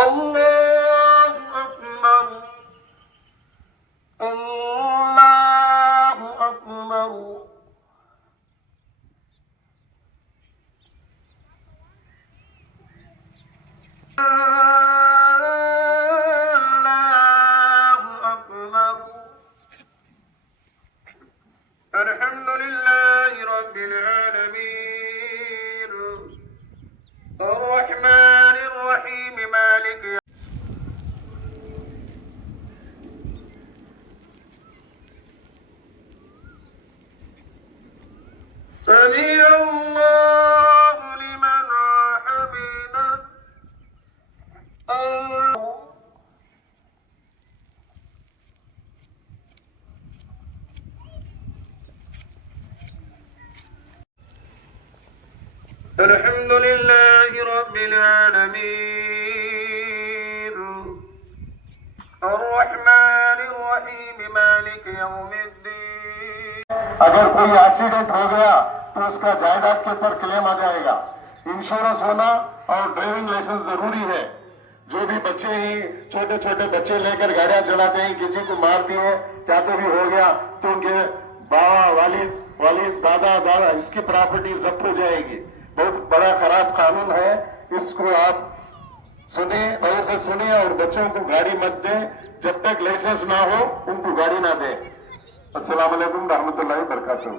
الله أكبر الله أكبر الحمد الحمد لله رب العالمين الرحمن الرحيم مالك يوم الدين अगर कोई एक्सीडेंट हो गया तो उसका जायदाद के ऊपर क्लेम आ जाएगा इंश्योरेंस होना और ड्राइविंग लाइसेंस जरूरी है जो भी बच्चे ही छोटे छोटे बच्चे लेकर गाड़ियां चलाते हैं किसी को मार दिए क्या तो भी हो गया तो उनके बाबा वालिद वालिद दादा दादा इसकी प्रॉपर्टी जब्त हो जाएगी बहुत बड़ा खराब कानून है इसको आप सुने और से सुनिए और बच्चों को गाड़ी मत दें जब तक लाइसेंस ना हो उनको गाड़ी ना दें अस्सलाम वालेकुम रहमतुल्लाहि बरकातुहू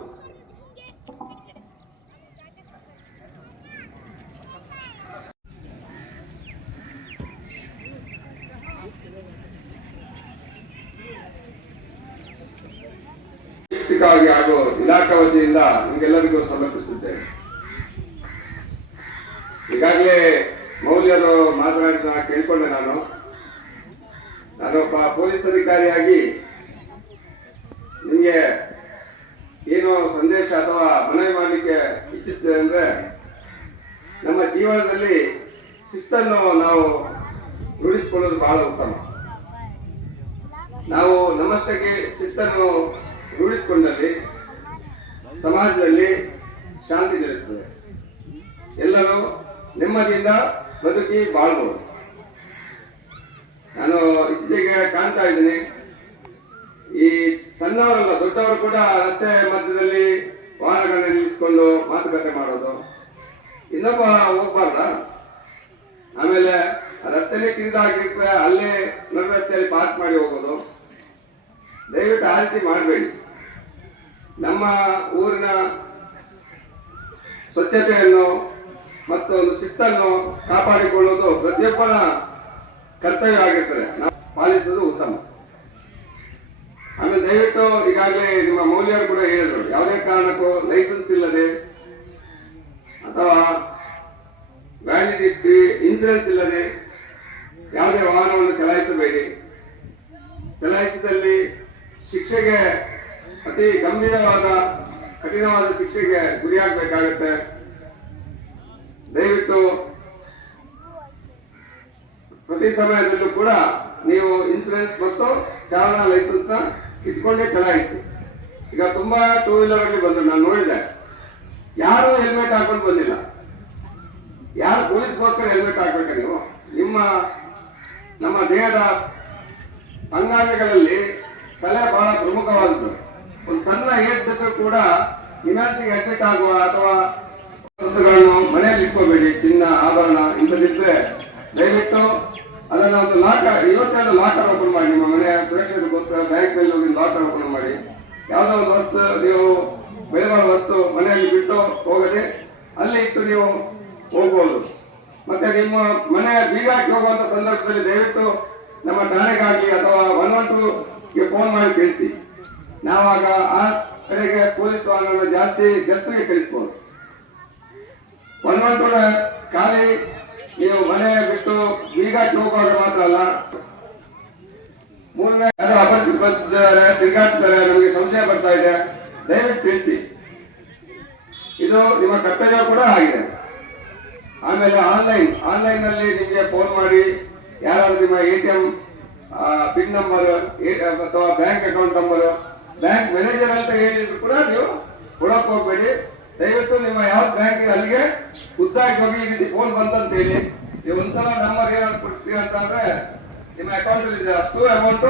ವೈಯಕ್ತಿಕವಾಗಿ ಹಾಗೂ ಇಲಾಖಾ ವತಿಯಿಂದ ನಿಮಗೆಲ್ಲರಿಗೂ ಸಮರ್ಪಿಸುತ್ತೇನೆ ಈಗಾಗಲೇ ಮೌಲ್ಯರು ಮಾತನಾಡಿದ ಕೇಳಿಕೊಂಡೆ ನಾನು. ನಾನೊಬ್ಬ ಪೊಲೀಸ್ ಅಧಿಕಾರಿಯಾಗಿ ನಿಮಗೆ ಏನು ಸಂದೇಶ ಅಥವಾ ಮನವಿ ಮಾಡಲಿಕ್ಕೆ ಇಚ್ಛಿಸ್ತೇವೆ ಅಂದರೆ ನಮ್ಮ ಜೀವನದಲ್ಲಿ ಶಿಸ್ತನ್ನು ನಾವು ರೂಢಿಸಿಕೊಳ್ಳೋದು ಬಹಳ ಉತ್ತಮ. ನಾವು ನಮಸ್ತೆಗೆ ಶಿಸ್ತನ್ನು ರೂಢಿಸಿಕೊಂಡಲ್ಲಿ ಸಮಾಜದಲ್ಲಿ ಶಾಂತಿ ನೆಲೆಸುತ್ತದೆ. ಎಲ್ಲರೂ ನೆಮ್ಮದಿಯಿಂದ ಬದುಕಿ ಬಾಳ್ಬೋದು. ನಾನು ಇತ್ತೀಚೆಗೆ ಕಾಣ್ತಾ ಇದ್ದೀನಿ. ಈ ಸಣ್ಣವರಲ್ಲ, ದೊಡ್ಡವರು ಕೂಡ ರಸ್ತೆ ಮಧ್ಯದಲ್ಲಿ ವಾಹನಗಳನ್ನ ನಿಲ್ಲಿಸಿಕೊಂಡು ಮಾತುಕತೆ ಮಾಡೋದು. ಇನ್ನೊಬ್ಬ ಹೋಗ್ಬಾರ್ದ? ಆಮೇಲೆ ರಸ್ತೆಯಲ್ಲಿ ಕಿರಿದಾಗಿರ್ತದೆ ಅಲ್ಲೇ ನಡುರಸ್ತೆಯಲ್ಲಿ ಪಾರ್ಕ್ ಮಾಡಿ ಹೋಗೋದು. ದಯವಿಟ್ಟು ಆ ರೀತಿ ಮಾಡಬೇಡಿ. ನಮ್ಮ ಊರಿನ ಸ್ವಚ್ಛತೆಯನ್ನು ಮತ್ತು ಒಂದು ಶಿಸ್ತನ್ನು ಕಾಪಾಡಿಕೊಳ್ಳುವುದು ಪ್ರತಿಯೊಬ್ಬನ ಕರ್ತವ್ಯ ಆಗಿರ್ತದೆ. ನಾವು ಪಾಲಿಸುವುದು ಉತ್ತಮ. ಆಮೇಲೆ ದಯವಿಟ್ಟು ಈಗಾಗಲೇ ನಿಮ್ಮ ಮೌಲ್ಯರು ಕೂಡ ಹೇಳಿದ್ರು. ಯಾವುದೇ ಕಾರಣಕ್ಕೂ ಲೈಸೆನ್ಸ್ ಇಲ್ಲದೆ ಅಥವಾ ವ್ಯಾಲಿಡಿಟಿ, ಇನ್ಸೂರೆನ್ಸ್ ಇಲ್ಲದೆ ಯಾವುದೇ ವಾಹನವನ್ನು ಚಲಾಯಿಸಬೇಡಿ. ಚಲಾಯಿಸಿದಲ್ಲಿ ಶಿಕ್ಷೆಗೆ ಅತಿ ಗಂಭೀರವಾದ, ಕಠಿಣವಾದ ಶಿಕ್ಷೆಗೆ ಗುರಿಯಾಗಬೇಕಾಗುತ್ತೆ. ದಯವಿಟ್ಟು ಪ್ರತಿ ಸಮಯದಲ್ಲೂ ಕೂಡ ನೀವು ಇನ್ಸೂರೆನ್ಸ್ ಮತ್ತು ಚಾಲನಾ ಲೈಸೆನ್ಸ್ನ ಇಟ್ಕೊಂಡೇ ಚಲಾಯಿಸಿ. ಈಗ ತುಂಬಾ ಟೂ ವೀಲರ್ ಅಲ್ಲಿ ಬಂದ್ರು ನಾನು ನೋಡಿದೆ. ಯಾರು ಹೆಲ್ಮೆಟ್ ಹಾಕೊಂಡು ಬಂದಿಲ್ಲ. ಯಾರು ಪೊಲೀಸ್ಗೋಸ್ಕರ ಹೆಲ್ಮೆಟ್ ಹಾಕ್ಬೇಕು ನೀವು? ನಿಮ್ಮ, ನಮ್ಮ ದೇಹದ ಅಂಗಾಂಗಗಳಲ್ಲಿ ತಲೆ ಬಹಳ ಪ್ರಮುಖವಾದದ್ದು. ಒಂದು ಸಣ್ಣ ಏಟ್ ಬಿದ್ದರೂ ಕೂಡ ಇಮ್ಯಾನ್ಸಿಗೆ ಅಡ್ಮಿಟ್ ಆಗುವ ಅಥವಾ ವಸ್ತುಗಳನ್ನು ಮನೆಯಲ್ಲಿ ಇಟ್ಕೋಬೇಡಿ ಚಿನ್ನ ಆಭರಣ ಇಂಥದ್ದಿದ್ರೆ ದಯವಿಟ್ಟು ಅದನ್ನ ಒಂದು ಲಾಕರ್ ಇವತ್ತೇನು ಲಾಕರ್ ಓಪನ್ ಮಾಡಿ, ನಿಮ್ಮ ಮನೆಯ ಸುರಕ್ಷತೆಗೋಸ್ಕರ ಬ್ಯಾಂಕ್ನಲ್ಲಿ ಹೋಗಿ ಲಾಕರ್ ಓಪನ್ ಮಾಡಿ. ಯಾವುದೋ ಒಂದು ವಸ್ತು, ನೀವು ಬೇರೆ ವಸ್ತು ಮನೆಯಲ್ಲಿ ಬಿಟ್ಟು ಹೋಗದೆ, ಅಲ್ಲಿ ಇಟ್ಟು ನೀವು ಹೋಗ್ಬೋದು. ಮತ್ತೆ ನಿಮ್ಮ ಮನೆಯ ಬೀಗ ಹಾಕಿ ಹೋಗುವಂತ ಸಂದರ್ಭದಲ್ಲಿ ದಯವಿಟ್ಟು ನಮ್ಮ ಠಾಣೆಗಾಗಿ ಅಥವಾ ಒನ್ ಒನ್ ಟೂಗೆ ಫೋನ್ ಮಾಡಿ ತಿಳಿಸಿ. ನಾವಾಗ ಆ ಕಡೆಗೆ ಪೊಲೀಸ್ ವಾಹನಗಳನ್ನ ಜಾಸ್ತಿ ಗಸ್ತಿಗೆ ಕಳಿಸ್ಬೋದು. ಒನ್ ಟೂ ಖಾಲಿ ನೀವು ಮನೆ ಬಿಟ್ಟು ಬೀಗ ಹೋಗುವಾಗ ಮಾತ್ರ ಅಲ್ಲ. ಮೂರನೇ ಯಾರೋ ಅಪರಿಚಿತ ಬರ್ತಿದ್ದಾರೆ ತಿರುಗಾಡ್ತಾರೆ ನಮಗೆ ಸಂಶಯ ಬರ್ತಾ ಇದೆ. ದಯವಿಟ್ಟು ತಿಳಿಸಿ. ಇದು ನಿಮ್ಮ ಕರ್ತವ್ಯ ಕೂಡ ಆಗಿದೆ. ಆಮೇಲೆ ಆನ್ಲೈನ್ ಆನ್ಲೈನ್ನಲ್ಲಿ ನಿಮಗೆ ಫೋನ್ ಮಾಡಿ ಯಾರಾದ್ರೂ ನಿಮ್ಮ A T M pin number ಅಥವಾ bank account number, bank manager ಅಂತ ಹೇಳಿದ್ರು ಕೂಡ ನೀವು ಕೊಡಕ್ ಹೋಗ್ಬೇಡಿ. ದಯವಿಟ್ಟು ನಿಮ್ಮ ಯಾವ ಬ್ಯಾಂಕ್ ಅಲ್ಲಿಗೆ ಖುದ್ದಾಗಿ ಹೋಗಿ ಈ ರೀತಿ ಫೋನ್ ಬಂತಂತ ಹೇಳಿ ನೀವು ಒಂದ್ಸಲ ನಂಬರ್ ಏನಾದ್ರು ಕೊಡ್ತೀವಿ ಅಂತ ಅಂತಂದ್ರೆ ನಿಮ್ಮ ಅಕೌಂಟ್ ಅಲ್ಲಿ ಅಷ್ಟು ಅಮೌಂಟ್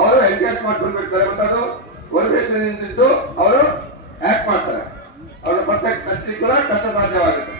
ಅವರು ಎನ್ಕೇಜ್ ಮಾಡ್ಬಿಡ್ತಾರೆ. ಮತ್ತು ಅದು ಇದ್ದು ಅವರು ಆಕ್ಟ್ ಮಾಡ್ತಾರೆ. ಅವರ ಮತ್ತೆ ಖರ್ಚಿಗೆ ಕೂಡ ಕಷ್ಟ ಸಾಧ್ಯವಾಗುತ್ತೆ.